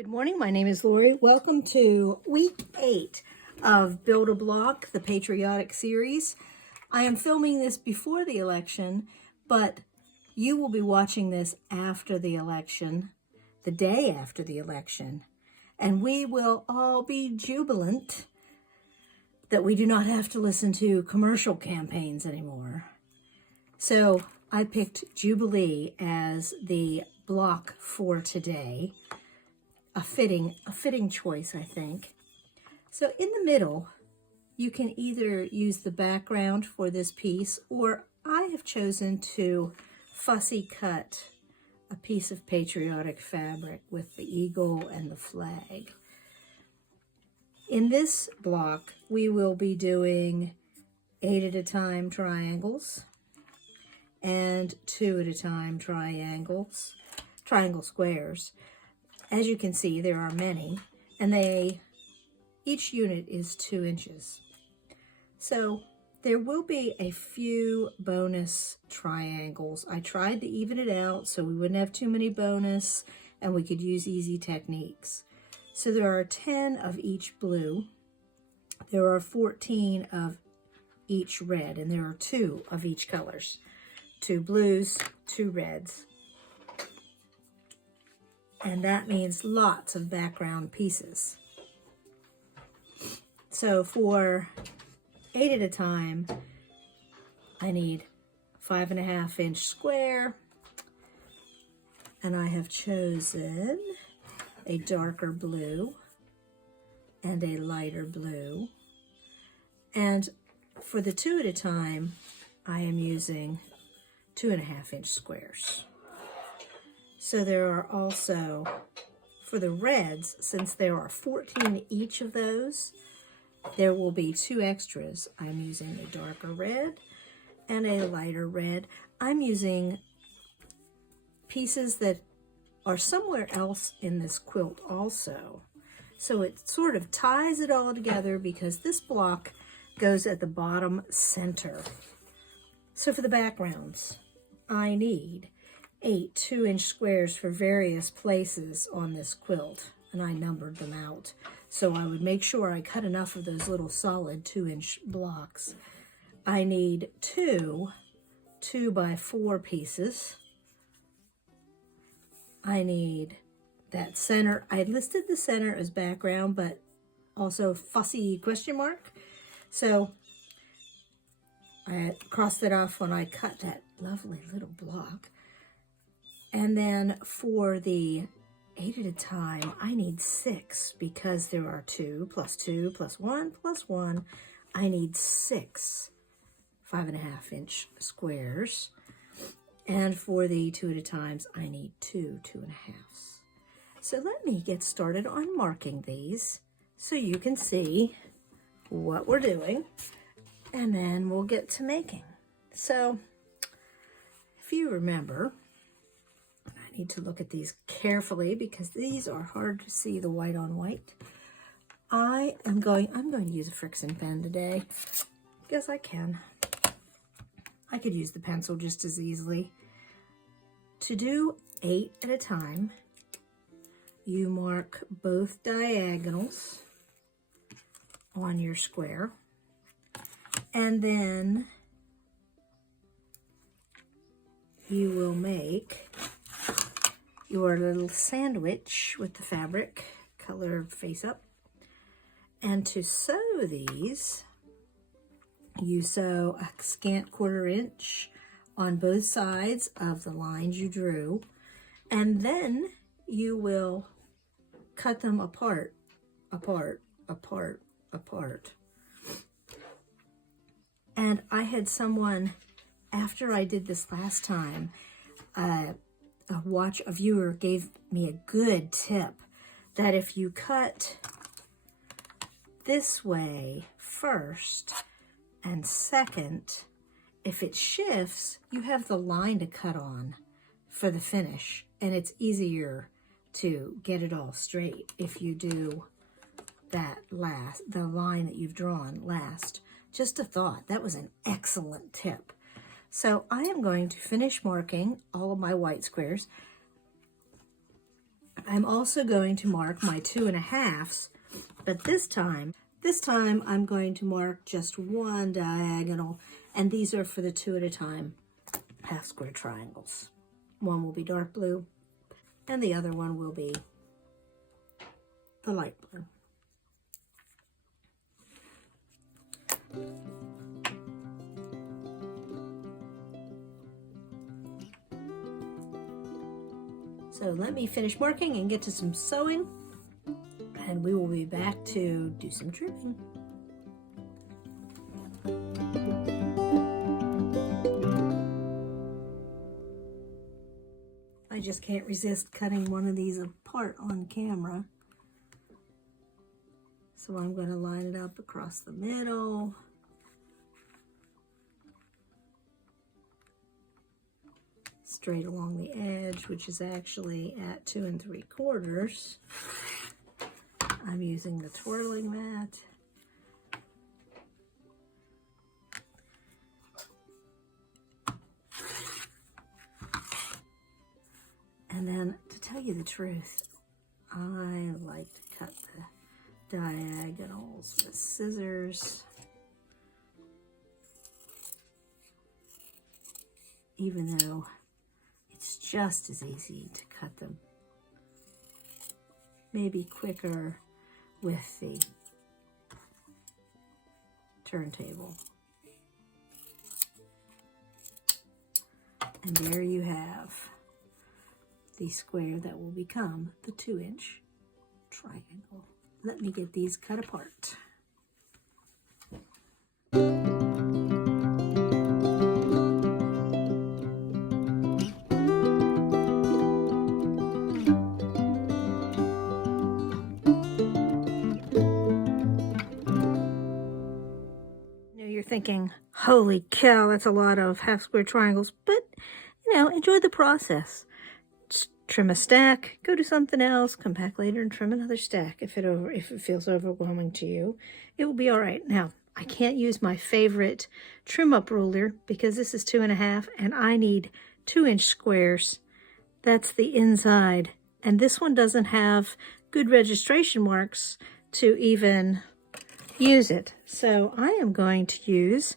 Good morning, my name is Lori. Welcome to week 8 of Build a Block, the Patriotic series. I am filming this before the election, but you will be watching this after the election, the day after the election, and we will all be jubilant that we do not have to listen to commercial campaigns anymore. So I picked Jubilee as the block for today. A fitting choice, I think. So in the middle, you can either use the background for this piece, or I have chosen to fussy cut a piece of patriotic fabric with the eagle and the flag. In this block, we will be doing 8 at a time triangles and 2 at a time triangle squares. As you can see, there are many, and each unit is 2 inches. So there will be a few bonus triangles. I tried to even it out so we wouldn't have too many bonus and we could use easy techniques. So there are 10 of each blue. There are 14 of each red, and there are 2 of each colors. 2 blues, 2 reds. And that means lots of background pieces. So for 8 at a time, I need 5.5 inch square, and I have chosen a darker blue and a lighter blue. And for the 2 at a time, I am using 2.5 inch squares. So there are also, for the reds, since there are 14 each of those, there will be 2 extras. I'm using a darker red and a lighter red. I'm using pieces that are somewhere else in this quilt also. So it sort of ties it all together because this block goes at the bottom center. So for the backgrounds, I need 8 2-inch squares for various places on this quilt, and I numbered them out. So I would make sure I cut enough of those little solid 2-inch blocks. I need 2 2x4 pieces. I need that center. I listed the center as background, but also fussy question mark. So I crossed it off when I cut that lovely little block. And then for the 8 at a time, I need 6 because there are 2 plus 2 plus 1 plus 1. I need 6 5.5 inch squares. And for the 2 at a times, I need 2 2.5s. So let me get started on marking these so you can see what we're doing, and then we'll get to making. So if you remember, I need to look at these carefully because these are hard to see the white on white. I'm going to use a Frixion pen today. Guess I can. I could use the pencil just as easily. To do 8 at a time, you mark both diagonals on your square, and then you will make your little sandwich with the fabric, color face up. And to sew these, you sew a scant 1/4 inch on both sides of the lines you drew, and then you will cut them apart, apart, apart, apart. And I had someone, after I did this last time, a viewer gave me a good tip that if you cut this way first and second, if it shifts, you have the line to cut on for the finish, and it's easier to get it all straight if you do that the line that you've drawn last. Just a thought, that was an excellent tip. So I am going to finish marking all of my white squares. I'm also going to mark my 2 1/2s, but this time I'm going to mark just one diagonal, and these are for the 2 at a time half square triangles. One will be dark blue, and the other one will be the light blue. So let me finish marking and get to some sewing, and we will be back to do some trimming. I just can't resist cutting one of these apart on camera. So I'm going to line it up across the middle. Straight along the edge, which is actually at 2 3/4. I'm using the twirling mat. And then, to tell you the truth, I like to cut the diagonals with scissors, even though it's just as easy to cut them. Maybe quicker with the turntable. And there you have the square that will become the 2-inch triangle. Let me get these cut apart. You're thinking, holy cow, that's a lot of half square triangles, but enjoy the process. Just trim a stack, go do something else, come back later and trim another stack. If it feels overwhelming to you, it will be all right. Now, I can't use my favorite trim up ruler because this is 2 1/2 and I need 2-inch squares. That's the inside. And this one doesn't have good registration marks to even use it. So I am going to use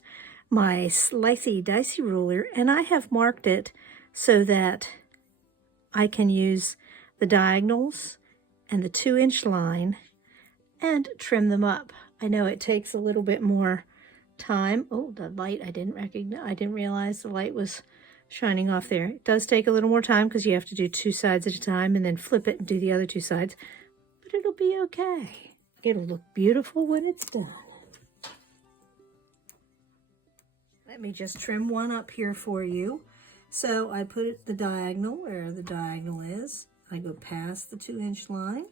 my slicey dicey ruler, and I have marked it so that I can use the diagonals and the 2-inch line and trim them up. I know it takes a little bit more time. Oh, the light, I didn't realize the light was shining off there. It does take a little more time because you have to do 2 sides at a time and then flip it and do the other 2 sides, but it'll be okay. It'll look beautiful when it's done. Let me just trim one up here for you. So I put the diagonal where the diagonal is. I go past the 2-inch line.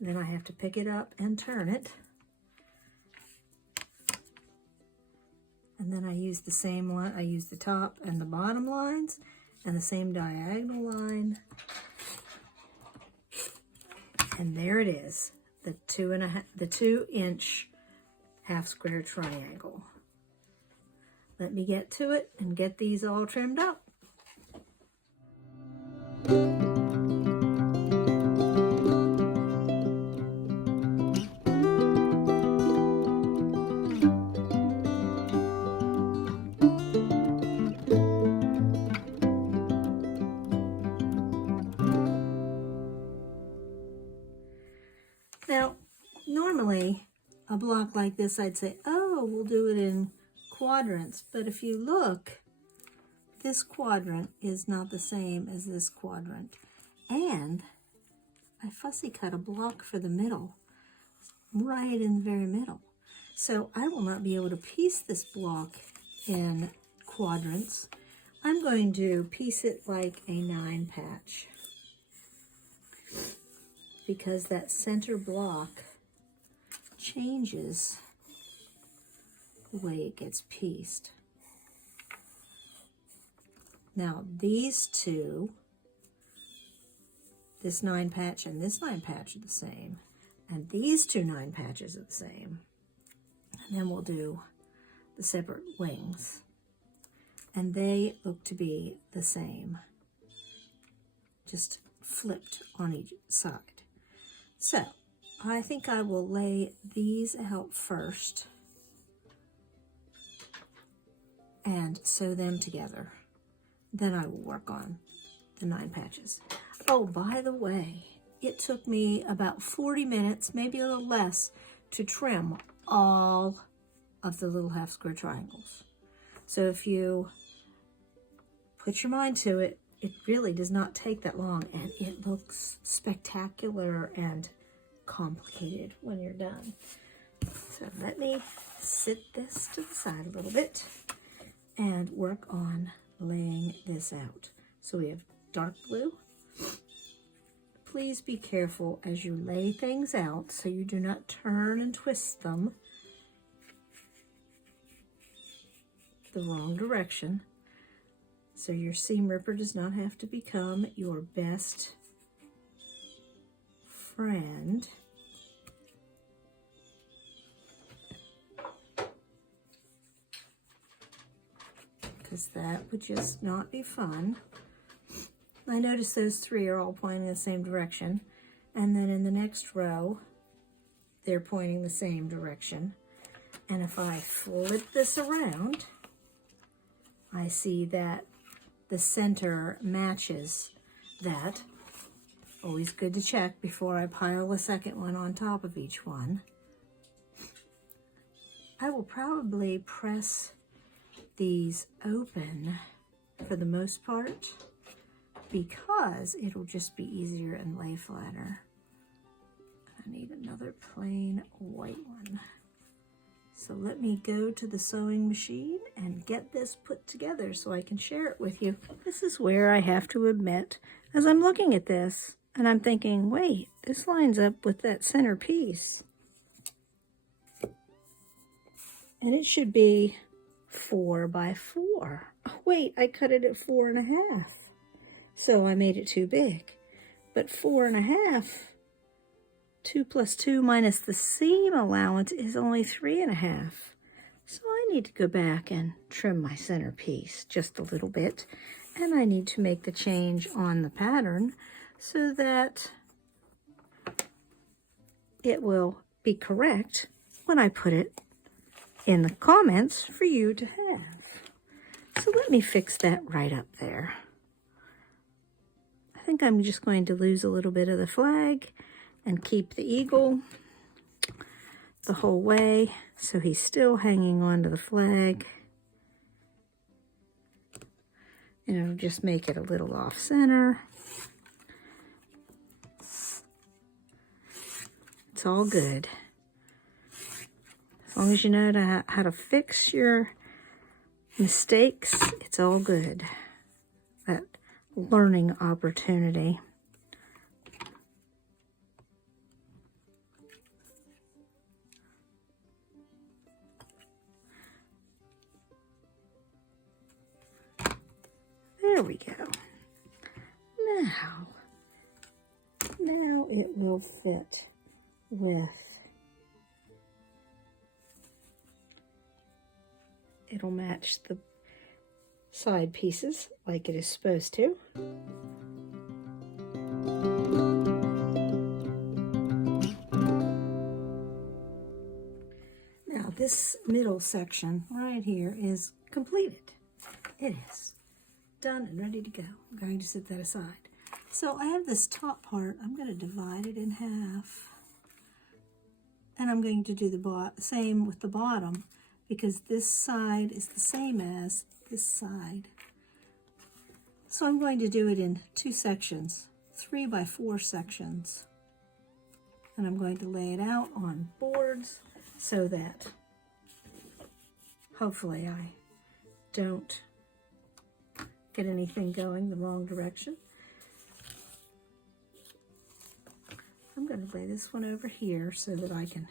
Then I have to pick it up and turn it. And then I use the same line. I use the top and the bottom lines and the same diagonal line. And there it is, the 2-inch half square triangle. Let me get to it and get these all trimmed up. Now, normally, a block like this, I'd say, oh, we'll do it in quadrants. But if you look, this quadrant is not the same as this quadrant. And I fussy cut a block for the middle, right in the very middle. So I will not be able to piece this block in quadrants. I'm going to piece it like a 9-patch. Because that center block changes the way it gets pieced. Now these two, this 9-patch and this 9-patch are the same, and these 2 9-patches are the same. And then we'll do the separate wings. and they look to be the same, just flipped on each side. So I think I will lay these out first and sew them together. Then I will work on the 9 patches. Oh, by the way, it took me about 40 minutes, maybe a little less, to trim all of the little half square triangles. So if you put your mind to it, it really does not take that long, and it looks spectacular and complicated when you're done. So let me sit this to the side a little bit and work on laying this out. So we have dark blue. Please be careful as you lay things out so you do not turn and twist them the wrong direction. So your seam ripper does not have to become your best friend. Because that would just not be fun. I notice those 3 are all pointing in the same direction. And then in the next row, they're pointing the same direction. And if I flip this around, I see that the center matches that. Always good to check before I pile a second one on top of each one. I will probably press these open for the most part because it'll just be easier and lay flatter. I need another plain white one. So let me go to the sewing machine and get this put together so I can share it with you. This is where I have to admit, as I'm looking at this, and I'm thinking, wait, this lines up with that center piece. And it should be 4 by 4. Oh, wait, I cut it at 4.5. So I made it too big. But 4.5, 2 plus 2 minus the seam allowance is only 3.5. So I need to go back and trim my center piece just a little bit. And I need to make the change on the pattern so that it will be correct when I put it in the comments for you to have. So let me fix that right up there. I think I'm just going to lose a little bit of the flag and keep the eagle the whole way so he's still hanging on to the flag. And it'll just make it a little off center. It's all good. As long as you know how to fix your mistakes, it's all good. That learning opportunity. There we go. Now it will fit with, it'll match the side pieces like it is supposed to. Now this middle section right here is completed. It is done and ready to go. I'm going to set that aside. So I have this top part. I'm going to divide it in half. And I'm going to do the same with the bottom because this side is the same as this side. So I'm going to do it in 2 sections, 3 by 4 sections. And I'm going to lay it out on boards so that hopefully I don't get anything going the wrong direction. I'm going to lay this one over here so that I can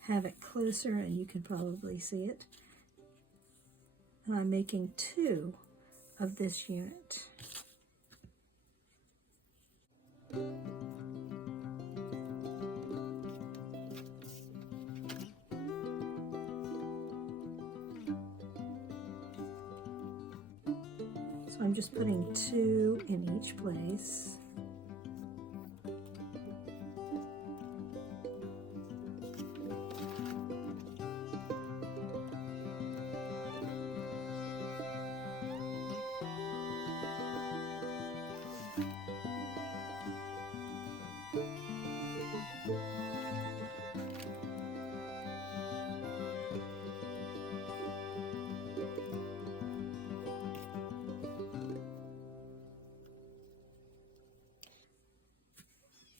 have it closer and you can probably see it. And I'm making 2 of this unit. So I'm just putting 2 in each place.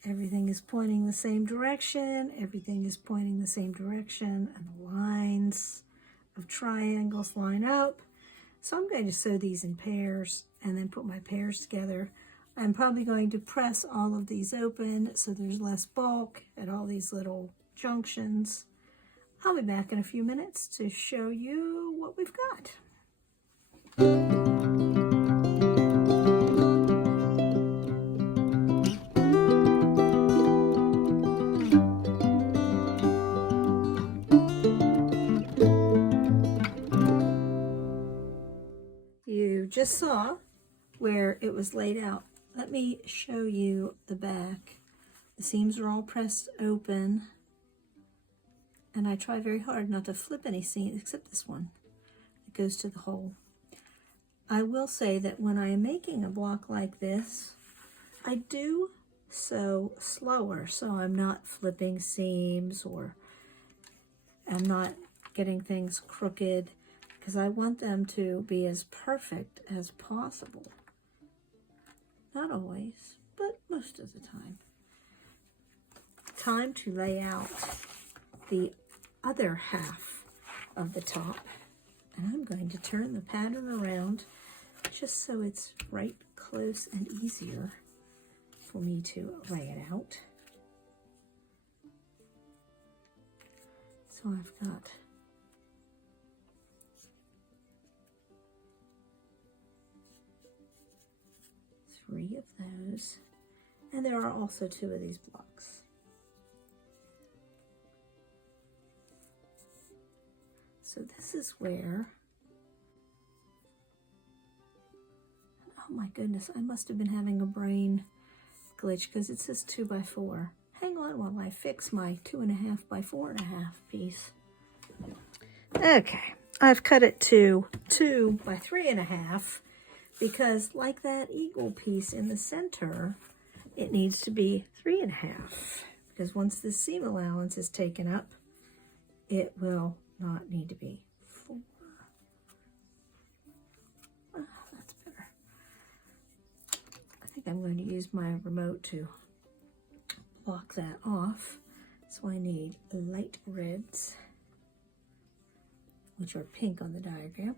Everything is pointing the same direction. Everything is pointing the same direction, and the lines of triangles line up. So I'm going to sew these in pairs and then put my pairs together. I'm probably going to press all of these open so there's less bulk at all these little junctions. I'll be back in a few minutes to show you what we've got. You just saw where it was laid out. Let me show you the back. The seams are all pressed open, and I try very hard not to flip any seam except this one. It goes to the hole. I will say that when I am making a block like this, I do sew slower, so I'm not flipping seams or I'm not getting things crooked, because I want them to be as perfect as possible. Not always, but most of the time. Time to lay out the other half of the top. And I'm going to turn the pattern around just so it's right close and easier for me to lay it out. So I've got three of those, and there are also 2 of these blocks. So this is where, oh my goodness, I must have been having a brain glitch because it says 2 by 4. Hang on while I fix my 2.5 by 4.5 piece. Okay, I've cut it to 2 by 3.5 because, like that eagle piece in the center, it needs to be 3.5 because once the seam allowance is taken up, it will not need to be 4. Oh, that's better. I think I'm going to use my remote to block that off. So I need light reds, which are pink on the diagram.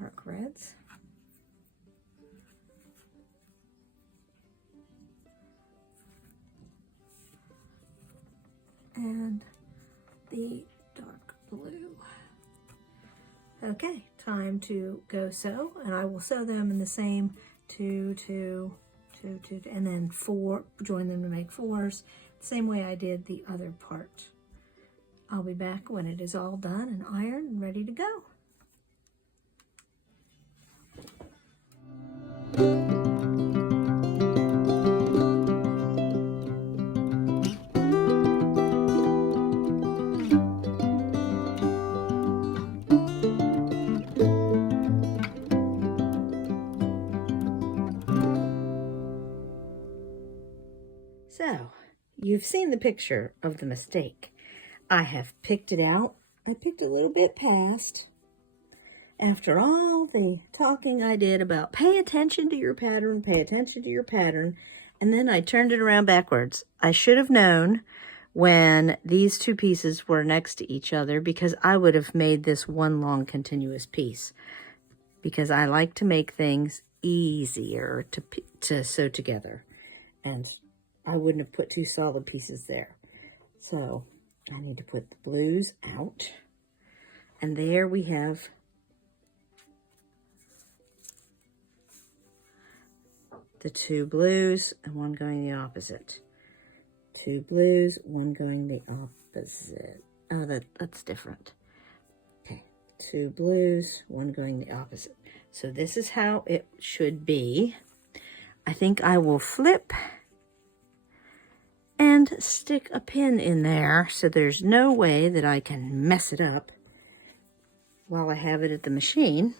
Dark reds. And the dark blue. Okay, time to go sew, and I will sew them in the same 2, 2, 2, 2, and then 4, join them to make 4s, same way I did the other part. I'll be back when it is all done and ironed and ready to go. So, you've seen the picture of the mistake. I have picked it out. I picked a little bit past. After all the talking I did about pay attention to your pattern, pay attention to your pattern, and then I turned it around backwards. I should have known when these 2 pieces were next to each other, because I would have made this one long continuous piece, because I like to make things easier to sew together, and I wouldn't have put 2 solid pieces there. So I need to put the blues out. And there we have the 2 blues and one going the opposite. 2 blues, 1 going the opposite. Oh, that's different. Okay, 2 blues, 1 going the opposite. So this is how it should be. I think I will flip and stick a pin in there so there's no way that I can mess it up while I have it at the machine.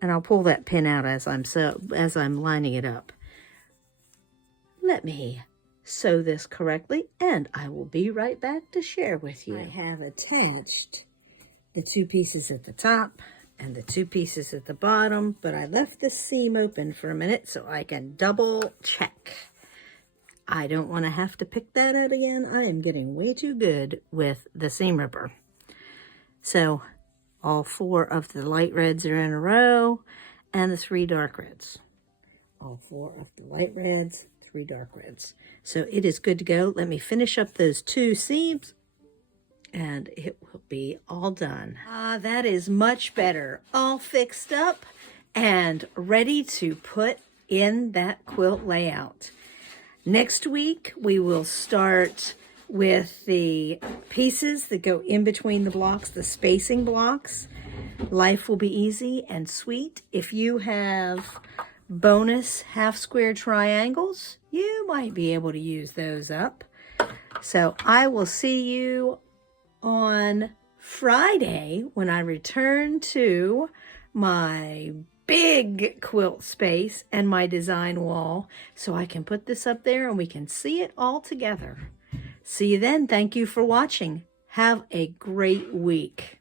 And I'll pull that pin out as I'm lining it up. Let me sew this correctly, and I will be right back to share with you. I have attached the 2 pieces at the top and the 2 pieces at the bottom, but I left the seam open for a minute so I can double check. I don't want to have to pick that out again. I am getting way too good with the seam ripper. So all 4 of the light reds are in a row and the 3 dark reds. All 4 of the light reds, 3 dark reds. So it is good to go. Let me finish up those 2 seams and it will be all done. That is much better. All fixed up and ready to put in that quilt layout. Next week, we will start with the pieces that go in between the blocks, the spacing blocks. Life will be easy and sweet. If you have bonus half square triangles, you might be able to use those up. So I will see you on Friday when I return to my big quilt space and my design wall so I can put this up there and we can see it all together. See you then. Thank you for watching. Have a great week.